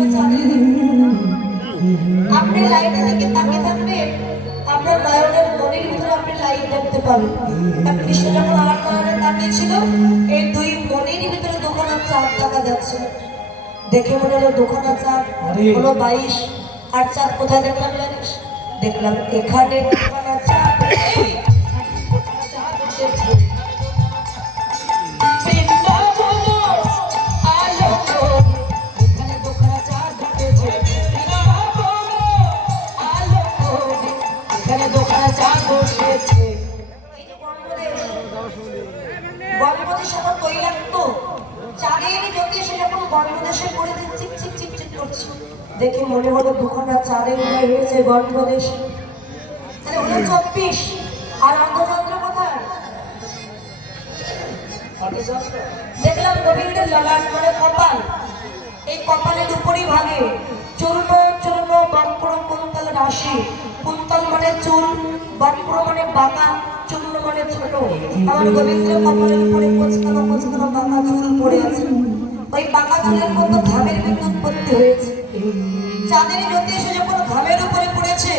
এখানে চাঁদের আপনি লাইটে থেকে তাকিয়ে থাকবেন, আপনার নয়নের মনের ভিতরে আপনি লাইট দেখতে পাবেন। কৃষ্ণ যখন আমার নয়নে তাকিয়েছিল, এই দুই মনের ভিতরে দোকানা চাঁদ দেখা যাচ্ছে। দেখে মনে হলো দোকানা চাঁদ হলো 22, আর চাঁদ কোথায় দেখলাম জানিস? দেখলাম এখানে দোকানা চাঁদ। দেখে মনে হলো দুখানা চাঁদের উদয় হয়েছে গণপ্রদেশ। 24 আর অর্ধচন্দ্র কোথায়? দেখলাম গোবিন্দের ললাট মানে কপাল, এই কপালের উপরই ভাগে চূর্ণ চূর্ণ বক্র কুন্তল রাশি। কুন্তল মানে চুল, বক্র মানে বাঁকা, চূর্ণ মানে ছোট। আমার গোবিন্দের কপালের উপরে কোচকানো কোচকানো বাঁকা চুল পড়ে আছে। ওই বাঁকা চুলের মতো ঘামের বিন্দু উৎপত্তি হয়েছে। চাঁদের জ্যোতি এসে যখন ঘামের উপরে পড়েছে,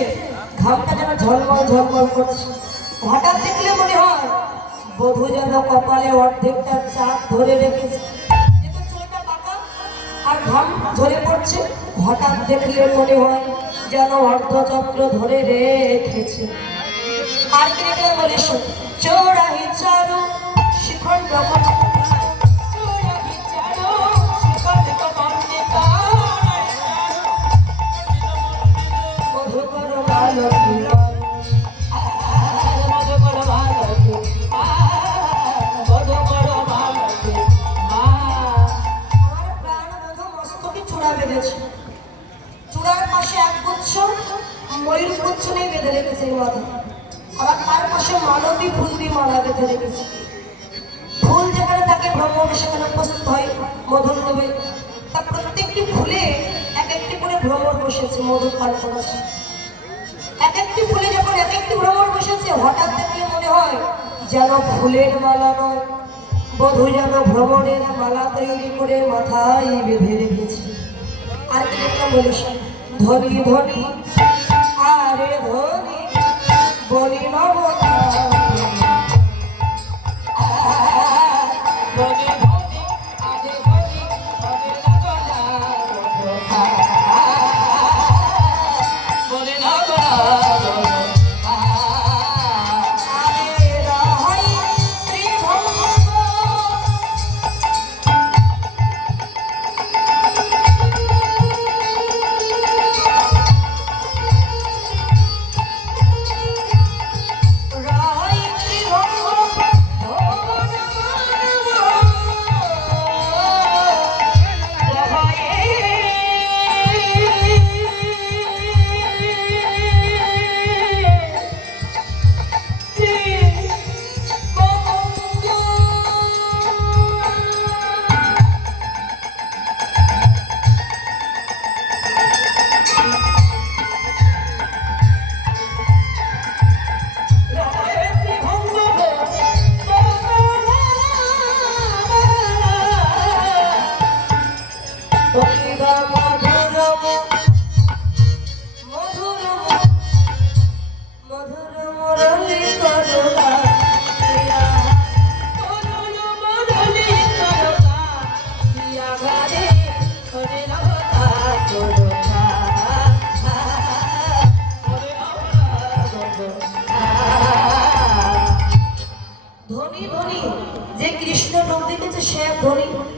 ঘামটা যেন ঝলমল ঝলমল করছে। হঠাৎ দেখলে মনে হয় বধূ যেন কপালে অর্ধেকটা চাঁদ ধরে রেখেছে, যেহেতু চুলটা বাঁকা আর ঘাম ঝরে পড়ছে। হঠাৎ দেখলে মনে হয় যেন অর্ধচন্দ্র ধরে রেখেছে। আর কি দেখলাম বলে শোন, চৌরাহি চারু শিখণ্ড চূড়ার পাশে এক গুচ্ছ ময়ূর গুচ্ছ নেই বেঁধে রেখেছে মাথা, আবার তার পাশে মালতী ফুল দিয়ে মালা বেঁধে রেখেছে। ফুল যেখানে থাকে ব্রহ্ম সেখানে উপস্থিত হয় মধুর নবে। তার প্রত্যেকটি ফুলে এক একটি করে ভ্রমর বসেছে, মধুর পান করেছে। এক একটি ফুলে যখন এক একটি ভ্রমর বসেছে, হঠাৎ দেখলে মনে হয় যেন ফুলের মালা নয়, বধূ যেন ভ্রমণের মালা তৈরি করে মাথায় বেঁধে রেখেছে। আর কি দেখলাম বলিস, ধনী ধনী আরে ধনী বলি নবতা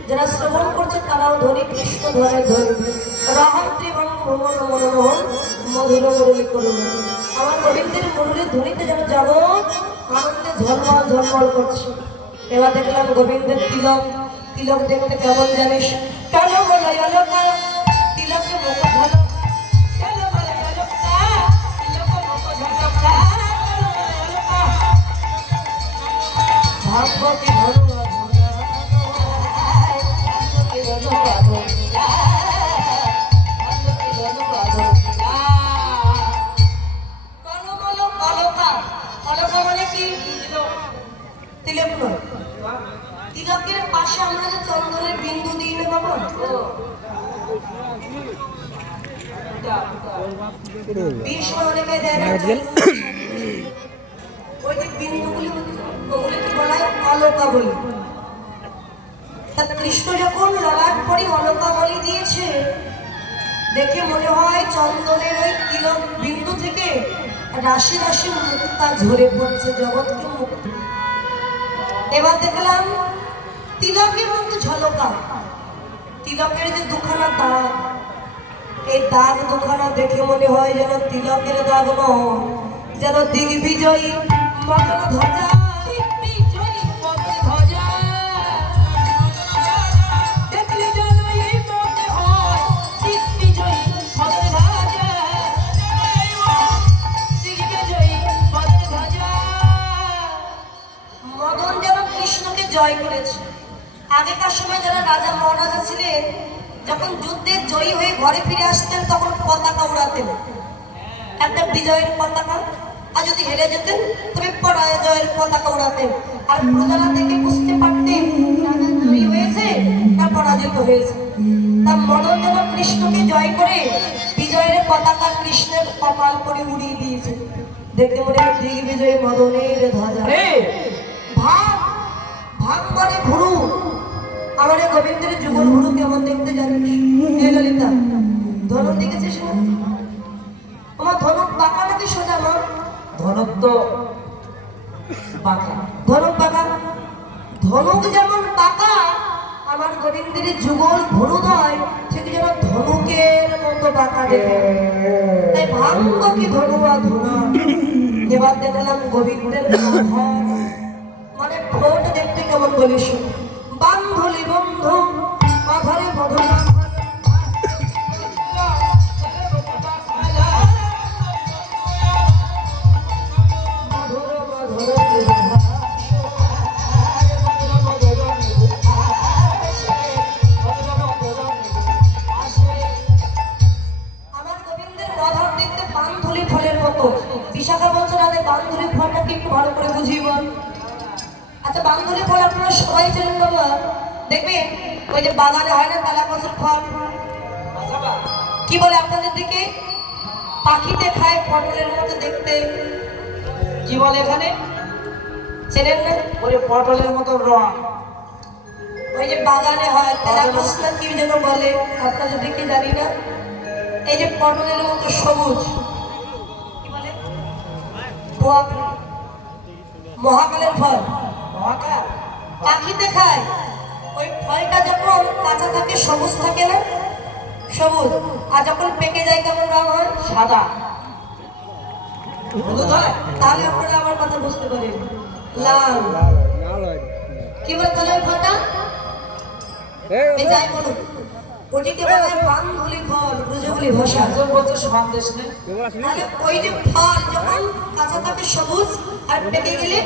যারা শ্রবণ করছে তারাও ধনী, কৃষ্ণ ধরে ধরবে। রাহাত্রী ভ্রমণ মনোমোহন মধুর মুরলী করুন। আমার গোবিন্দের মুরলীর ধ্বনিতে যেন জগৎ আনন্দে ঝলমল ঝলমল করছে। এবার দেখলাম গোবিন্দের তিলক, তিলক দেখতে কেমন জানিস? কালো বলাই অলকা তিলকে মুখ ঝলক, কালো বলাই অলকা তিলকে মুখ ঝলক, ভাগবতী ধনুয়া তিলকের পাশে আমরা যে চন্দনের বিন্দু দিই না বাবা, বিষ্ণু অনেকে দেয় না, ওই যে বিন্দুগুলি ওগুলিকে বলা হয় অলকাবলি। তা কৃষ্ণ যখন ললাট পরি অলকাবলি দিয়েছে, দেখে মনে হয় চন্দনের ওই তিলক বিন্দু থেকে রাশি রাশি মুক্তা ঝরে পড়ছে, জগৎকে মুক্তি। এবার দেখলাম তিলকের মধ্যে ঝলকা, তিলকের যে দুখানা দাগ, এই দাগ দুখানা দেখে মনে হয় যেন তিলকের দাগ নয়, যেন দিগ্বিজয়ী মদন ধ্বজা। মদন যেন কৃষ্ণকে জয় করেছে। আগেকার সময় যারা রাজা মহারাজা ছিলেন, যখন যুদ্ধে জয়ী হয়ে ঘরে ফিরে আসতেন তখন পতাকা উড়াতেন, একটা বিজয়ের পতাকা। আর যদি হেরে যেতেন তবে পরাজয়ের পতাকা উড়াতেন। আর প্রজারা দেখে বুঝতে পারতেন রাজা জয়ী হয়েছে না পরাজিত হয়েছে। তা মদন যেন কৃষ্ণকে জয় করে বিজয়ের পতাকা কৃষ্ণের কপাল করে উড়িয়ে দিয়েছে। দেখতে মনে হয় দিগ্বিজয়ী মদনের ধ্বজা। ভাগ ভাগ মানে ভুরু। আমাদের গোবিন্দের যুগল ভুরু কেমন দেখতে জানিস? এই ললিতা, ধনুক দেখেছিস না? আমার ধনুক বাঁকা নাকি সোজা? মা ধনুক তো বাঁকা, ধনুক বাঁকা। ধনুক যেমন বাঁকা, আমার গোবিন্দের যুগল ভুরুদয় ঠিক যেন ধনুকের মতো বাঁকা দেখে। তাই ভাঙ্গ কি ধনুয়া ধুনা। এবার দেখলাম গোবিন্দের মানে ঠোঁট দেখতে কেমন বলিস? বান্ধলি বন্ধু মাধরে মধুরা বিশাখা বলছে না বান্ধুলি ফলটাকে একটু ভালো করে বুঝিয়ে বল। আচ্ছা, বান্ধুলি ফল আপনারা সবাই চেনেন বাবা। দেখবেন ওই যে বাগানে হয় না তালা গাছের ফল, কি বলে আপনাদের দিকে? পাখিতে খায়, পটলের মতো দেখতে। কি বলে এখানে? চেনেন না? ওই পটলের মতো রং। ওই যে বাগানে হয় তালা গাছ না কি যেন বলে, আপনাদের দিকে জানি না। এই যে পটলের মতো সবুজ, মহাকালের ফল, মহাকাল পাখিতে খায়। ওই ফলটা যখন কাঁচা থাকে সবুজ থাকে না, সবুজ, আর যখন পেকে যায় কেমন রং হয়? সাদা। তাহলে আপনারা আমার কথা বুঝতে পারেন, লাল। কি বলে তাহলে ওই ফলটা? এই যাই বলুন, ওটিকে বলে বান্ধুলি ফল, ব্রজবুলি ভাষা। বলছে সন্দেশ নেই। তাহলে ওই যে ফল যখন কাঁচা থাকে সবুজ, আর পেকে গেলে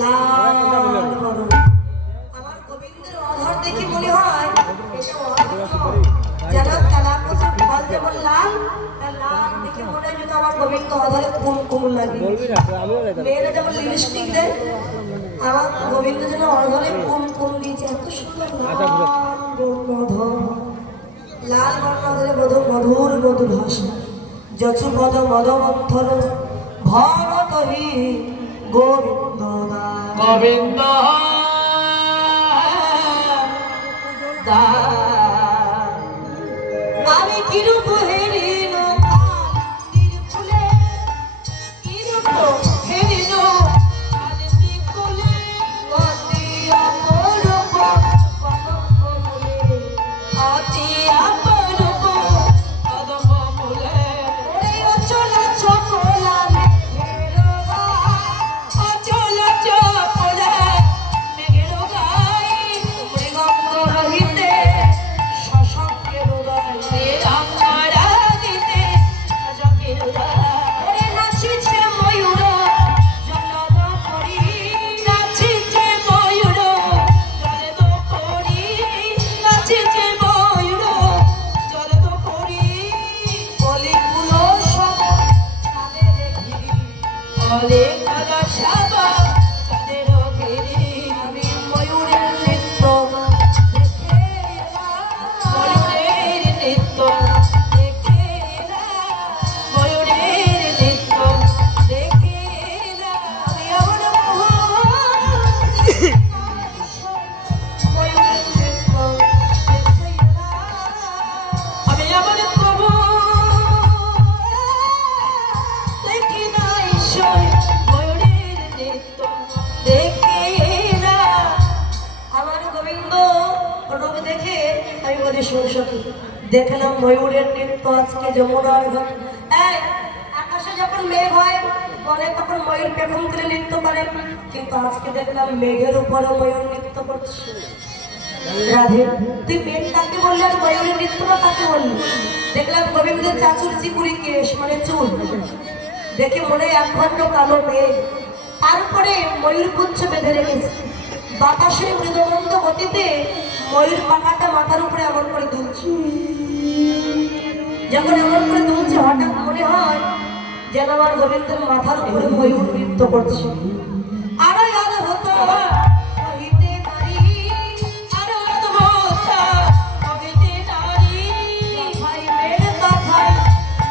লাল বরণ। আমার গোবিন্দের অধর দেখে মনে হয় যেন তালা গাছের ফল যেমন লাল, লাল দেখে মনে হয় যেন আমার গোবিন্দ অধরে কুমকুম লাগে। মেয়েরা যেমন লিপস্টিক দেয়, আমার গোবিন্দ যেন অধরে কুমকুম দিয়েছে। এত সুন্দর লাল বর্ণধরে মধুর মধুর মধুর ভাষা। যচু পদ মদমন্থর ভরত হি গোবিন্দ গোবিন্দ আমি কিরূপ হেরিল ফুলে, কিরূপ হেরিল বলে সংসকে দেখলাম ময়ূরের নৃত্য আজকে যমুনার ঘাট। এই আকাশে যখন মেঘ হয় বলে তখন ময়ূর পেখম করে নৃত্য করে, কিন্তু আজকে দেখলাম মেঘের উপরে ময়ূর নৃত্য করছে। রাধে, তুই মেঘ কাকে বললি আর ময়ূরের নৃত্যটা কাকে বললি? দেখলাম গোবিন্দের চাচুর চিপুরি কেশ মানে চুল, দেখে মনে এক খণ্ড কালো মেঘ, তারপরে ময়ূর পুচ্ছ বেঁধে রেখেছে। বাতাসের মৃদমন্দ গতিতে ময়ূর পাখাটা মাথার উপরে এমন করে দুলছে। যখন এমন করে দুলছে হঠাৎ মনে হয় যেন আমার গোবিন্দের মাথার উপরে ময়ূর নৃত্য করছে। আরে আরে হতো কহিতে নারী, আরে অদ্ভুত কহিতে নারী, ভাই মেঘ কথায়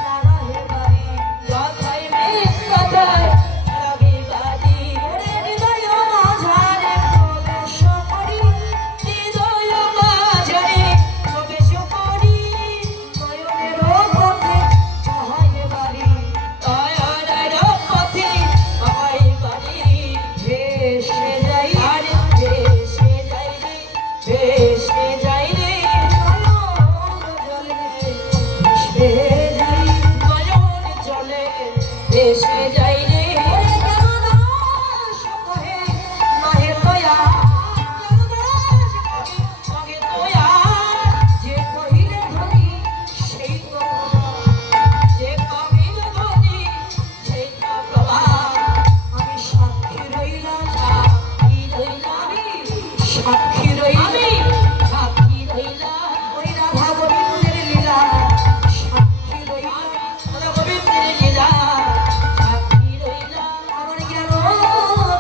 নারা হে বাড়ি, কথাই মেঘ কথায় রাগে বাড়ি, ওরে হৃদয় মাঝারে প্রবেশ করি, হৃদয় মাঝারে প্রবেশ করি, নয়নের পথে কহায় বাড়ি, নয়নের পথে কহায় বাড়ি, ভেসে যাই আর ভেসে যাই রে, ভেসে যাই রে, নয়ন জলে ভেসে যাই, নয়ন জলে ভেসে যাই রে, কেন দাস কহে নহে দয়া, কেন দাস কহে নহে দয়া, যে কহিলে ধনী সেই তো প্রভা, যে কহিলে ধনী সেই তো প্রভা, আমি সাক্ষী রইলাম, সাক্ষী রইলাম, সাক্ষী রইলাম, সাক্ষী রইলাম, ওই রাধা গোবিন্দের লীলা, সাক্ষী রইলাম, রাধা গোবিন্দের লীলা, সাক্ষী রইলাম, আমার জ্ঞান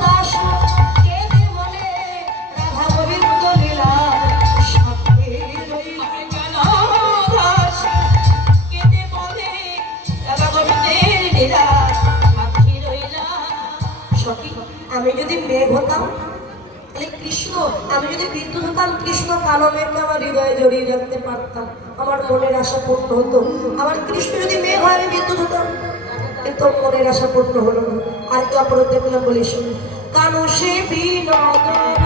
দাস কেঁদে বলে রাধা গোবিন্দ লীলা, সাক্ষী রইলাম, জ্ঞান দাস কেঁদে বলে রাধা গোবিন্দের লীলা, সাক্ষী রইলাম। সখী, আমি যদি মেঘ হতাম তাহলে কৃষ্ণ, আমি যদি বিদ্যুৎ হতাম কৃষ্ণ কালো মেঘকে আমার হৃদয়ে জড়িয়ে রাখতে পারতাম, আমার মনের আশা পূর্ণ হতো। আমার কৃষ্ণ যদি মেঘ হয় আমি বিদ্যুৎ হতাম, কিন্তু মনের আশা পূর্ণ হলো না। আর কি অপরাধ দেখলাম বলিস, কানো সে বিনোদন